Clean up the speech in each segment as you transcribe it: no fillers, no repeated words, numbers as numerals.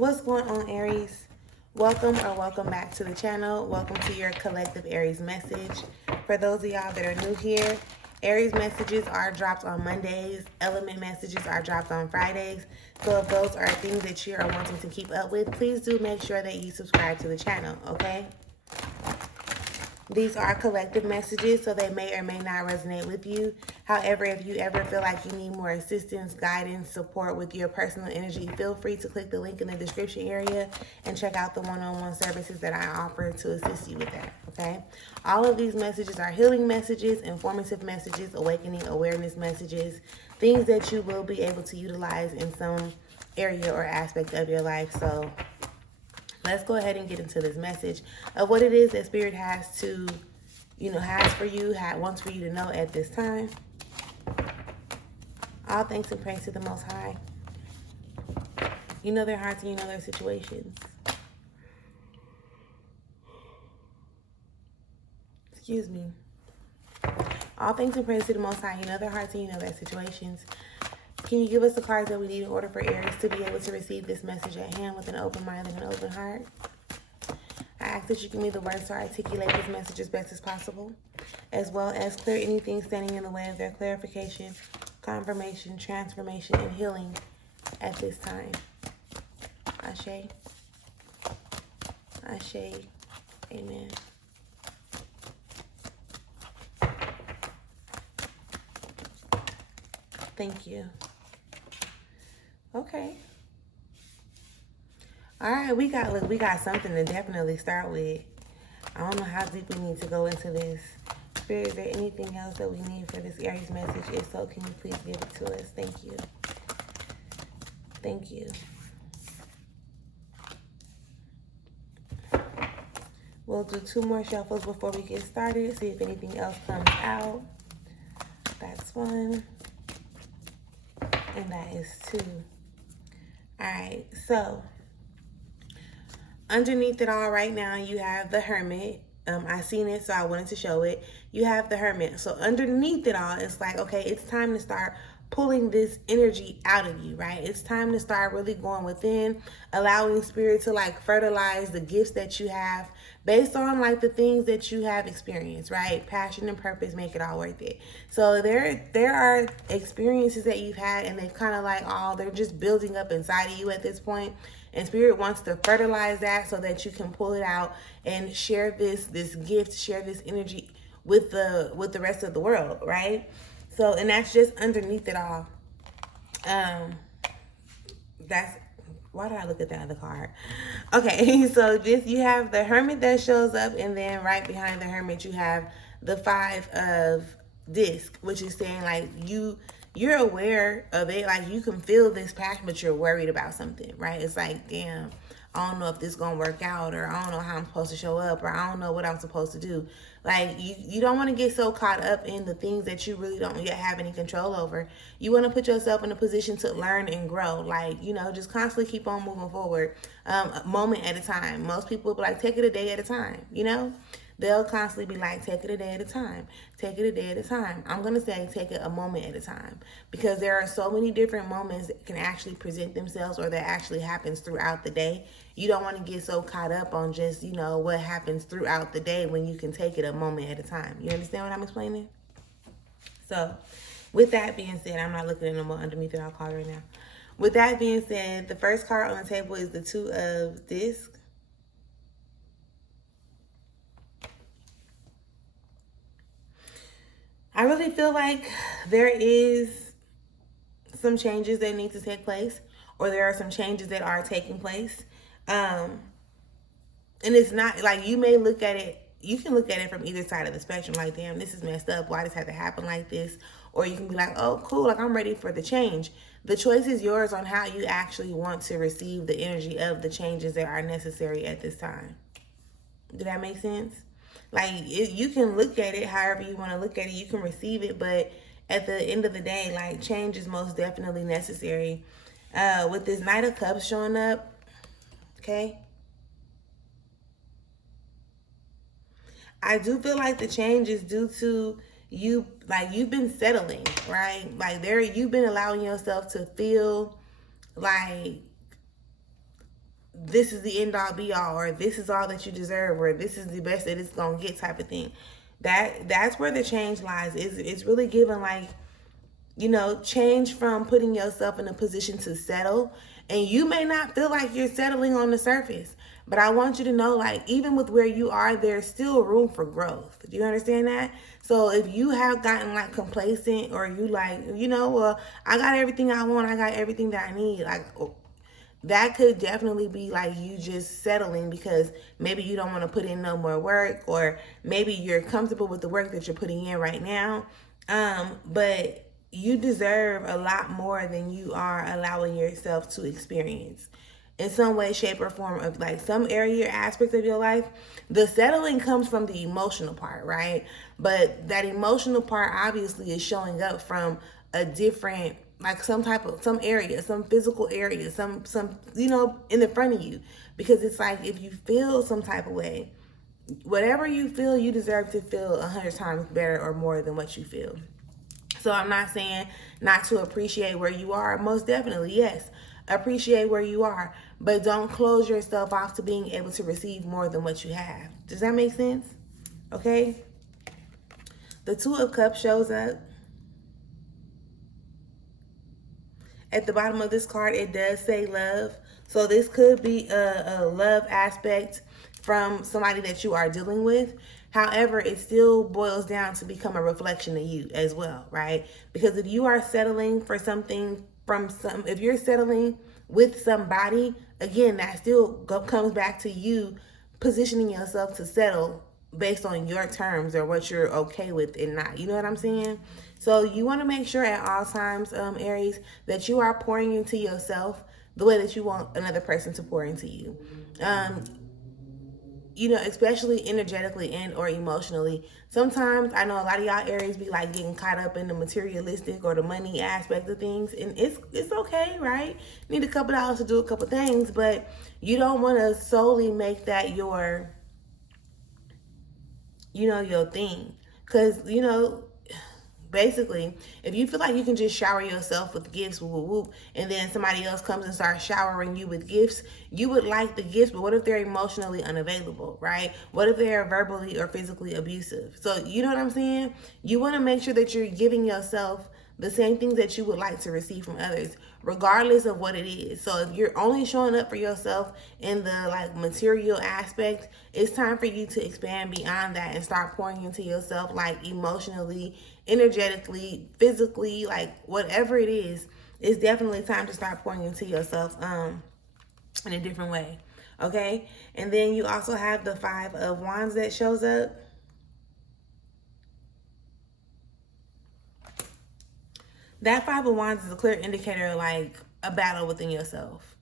What's going on, Aries? Welcome or welcome back to the channel. Welcome to your collective Aries message. For those of y'all that are new here, Aries messages are dropped on Mondays. Element messages are dropped on Fridays. So if those are things that you are wanting to keep up with, please do make sure that you subscribe to the channel, okay? These are collective messages, so they may or may not resonate with you. However, if you ever feel like you need more assistance, guidance, support with your personal energy, feel free to click the link in the description area and check out the one-on-one services that I offer to assist you with that, okay? All of these messages are healing messages, informative messages, awakening awareness messages, things that you will be able to utilize in some area or aspect of your life. So let's go ahead and get into this message of what it is that Spirit has to, has for you, wants for you to know at this time. All thanks and praise to the Most High. You know their hearts and you know their situations. Excuse me. All thanks and praise to the Most High. You know their hearts and you know their situations. Can you give us the cards that we need in order for Aries to be able to receive this message at hand with an open mind and an open heart? I ask that you give me the words to articulate this message as best as possible, as well as clear anything standing in the way of their clarification, confirmation, transformation, and healing at this time. Ashe. Ashe. Amen. Thank you. Okay. All right, we got something to definitely start with. I don't know how deep we need to go into this. Spirit, is there anything else that we need for this Aries message? If so, can you please give it to us? Thank you. Thank you. We'll do 2 more shuffles before we get started. See if anything else comes out. That's 1. And that is 2. All right, so underneath it all right now, you have the Hermit. I seen it, so I wanted to show it. You have the Hermit. So underneath it all, it's like, okay, it's time to start pulling this energy out of you, right? It's time to start really going within, allowing Spirit to like fertilize the gifts that you have based on like the things that you have experienced, right? Passion and purpose make it all worth it. So there are experiences that you've had and they've kind of like, they're just building up inside of you at this point. And Spirit wants to fertilize that so that you can pull it out and share this gift, share this energy with the rest of the world, right? So, and that's just underneath it all. Why did I look at that other card? Okay, so you have the Hermit that shows up, and then right behind the Hermit, you have the 5 of Disc, which is saying like you're aware of it, like you can feel this passion, but you're worried about something, right? It's like, damn, I don't know if this is gonna work out, or I don't know how I'm supposed to show up, or I don't know what I'm supposed to do. Like you don't want to get so caught up in the things that you really don't yet have any control over. You want to put yourself in a position to learn and grow, like, just constantly keep on moving forward, a moment at a time. Most people be like, take it a day at a time, They'll constantly be like, take it a day at a time. Take it a day at a time. I'm going to say take it a moment at a time. Because there are so many different moments that can actually present themselves or that actually happens throughout the day. You don't want to get so caught up on just, what happens throughout the day when you can take it a moment at a time. You understand what I'm explaining? So, with that being said, I'm not looking at no more underneath it. I'll call right now. With that being said, the first card on the table is the 2 of Disc. I really feel like there is some changes that need to take place, or there are some changes that are taking place. And it's not like you may look at it, you can look at it from either side of the spectrum, like, damn, this is messed up. Why does it have to happen like this? Or you can be like, oh, cool, like I'm ready for the change. The choice is yours on how you actually want to receive the energy of the changes that are necessary at this time. Did that make sense? Like, you can look at it however you want to look at it. You can receive it, but at the end of the day, like, change is most definitely necessary. With this Knight of Cups showing up, okay? I do feel like the change is due to you, like, you've been settling, right? Like, you've been allowing yourself to feel like this is the end all be all, or this is all that you deserve, or this is the best that it's gonna get type of thing. That's where the change lies. It's really given like, change from putting yourself in a position to settle. And you may not feel like you're settling on the surface, but I want you to know, like, even with where you are, there's still room for growth. Do you understand that? So if you have gotten like complacent, or you like, well, I got everything I want, I got everything that I need, like, that could definitely be like you just settling because maybe you don't want to put in no more work, or maybe you're comfortable with the work that you're putting in right now. But you deserve a lot more than you are allowing yourself to experience in some way, shape, or form of like some area or aspects of your life. The settling comes from the emotional part, right? But that emotional part obviously is showing up from a different, like some area, some physical area, some in the front of you. Because it's like, if you feel some type of way, whatever you feel, you deserve to feel 100 times better or more than what you feel. So I'm not saying not to appreciate where you are. Most definitely, yes. Appreciate where you are, but don't close yourself off to being able to receive more than what you have. Does that make sense? Okay. The Two of Cups shows up. At the bottom of this card, it does say love. So this could be a love aspect from somebody that you are dealing with. However, it still boils down to become a reflection of you as well, right? Because if you are settling for something if you're settling with somebody, again, that still comes back to you positioning yourself to settle based on your terms or what you're okay with and not. You know what I'm saying? So you want to make sure at all times, Aries, that you are pouring into yourself the way that you want another person to pour into you. Especially energetically and or emotionally. Sometimes I know a lot of y'all Aries be like getting caught up in the materialistic or the money aspect of things, and it's okay, right? Need a couple dollars to do a couple things, but you don't want to solely make that your thing. Because basically, if you feel like you can just shower yourself with gifts, whoop, whoop, whoop, and then somebody else comes and starts showering you with gifts, you would like the gifts, but what if they're emotionally unavailable, right? What if they're verbally or physically abusive? So you know what I'm saying? You want to make sure that you're giving yourself the same things that you would like to receive from others, regardless of what it is. So if you're only showing up for yourself in the like material aspect, it's time for you to expand beyond that and start pouring into yourself, like emotionally, energetically, physically, like whatever it is. It's definitely time to start pouring into yourself in a different way. Okay? And then you also have the Five of Wands that shows up. That Five of Wands is a clear indicator of like a battle within yourself.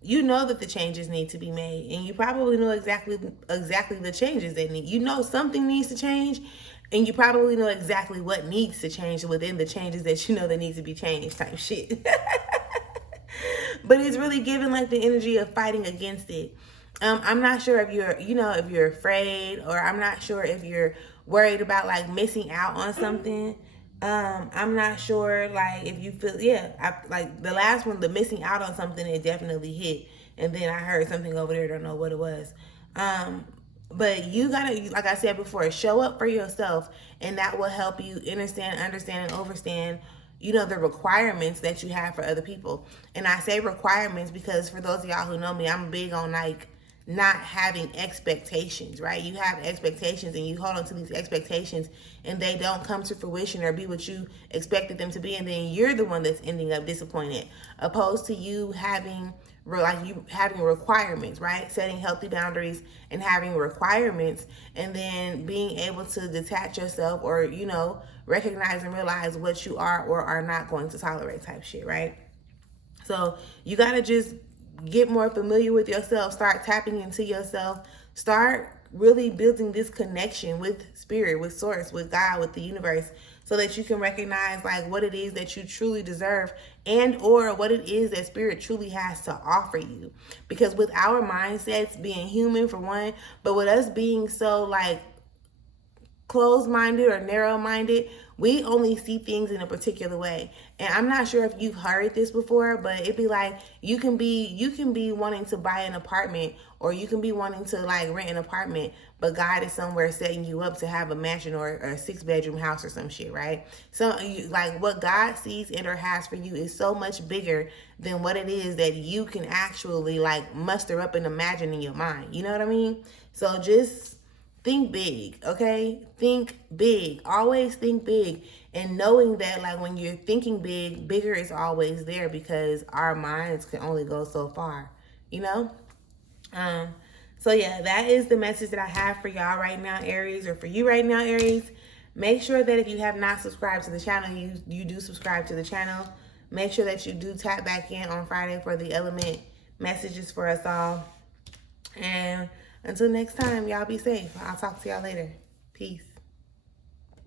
You know that the changes need to be made, and you probably know exactly the changes that need. You know something needs to change, and you probably know exactly what needs to change within the changes that you know that needs to be changed type shit. But it's really giving like the energy of fighting against it. I'm not sure if you're afraid, or I'm not sure if you're worried about like missing out on something. I'm not sure like if you feel, like the last one, the missing out on something, it definitely hit. And then I heard something over there, don't know what it was. But you gotta, like I said before, show up for yourself, and that will help you understand, and overstand, the requirements that you have for other people. And I say requirements because for those of y'all who know me, I'm big on like not having expectations, right? You have expectations and you hold on to these expectations and they don't come to fruition or be what you expected them to be, and then you're the one that's ending up disappointed, opposed to you having requirements, right? Setting healthy boundaries and having requirements, and then being able to detach yourself, or recognize and realize what you are or are not going to tolerate type shit, right? So you got to just get more familiar with yourself, start tapping into yourself, start really building this connection with spirit, with source, with God, with the universe, so that you can recognize like what it is that you truly deserve, and or what it is that spirit truly has to offer you. Because with our mindsets being human for one, but with us being so like closed-minded or narrow-minded, we only see things in a particular way. And I'm not sure if you've heard this before, but it'd be like you can be wanting to buy an apartment, or you can be wanting to like rent an apartment, but God is somewhere setting you up to have a mansion or a 6-bedroom house or some shit, right? So like what God sees and or has for you is so much bigger than what it is that you can actually like muster up and imagine in your mind. You know what I mean? So just think big, okay? Think big. Always think big. And knowing that like when you're thinking big, bigger is always there, because our minds can only go so far, you know? So yeah, that is the message that I have for y'all right now, Aries, or for you right now, Aries. Make sure that if you have not subscribed to the channel, you do subscribe to the channel. Make sure that you do tap back in on Friday for the element messages for us all. And until next time, y'all be safe. I'll talk to y'all later. Peace.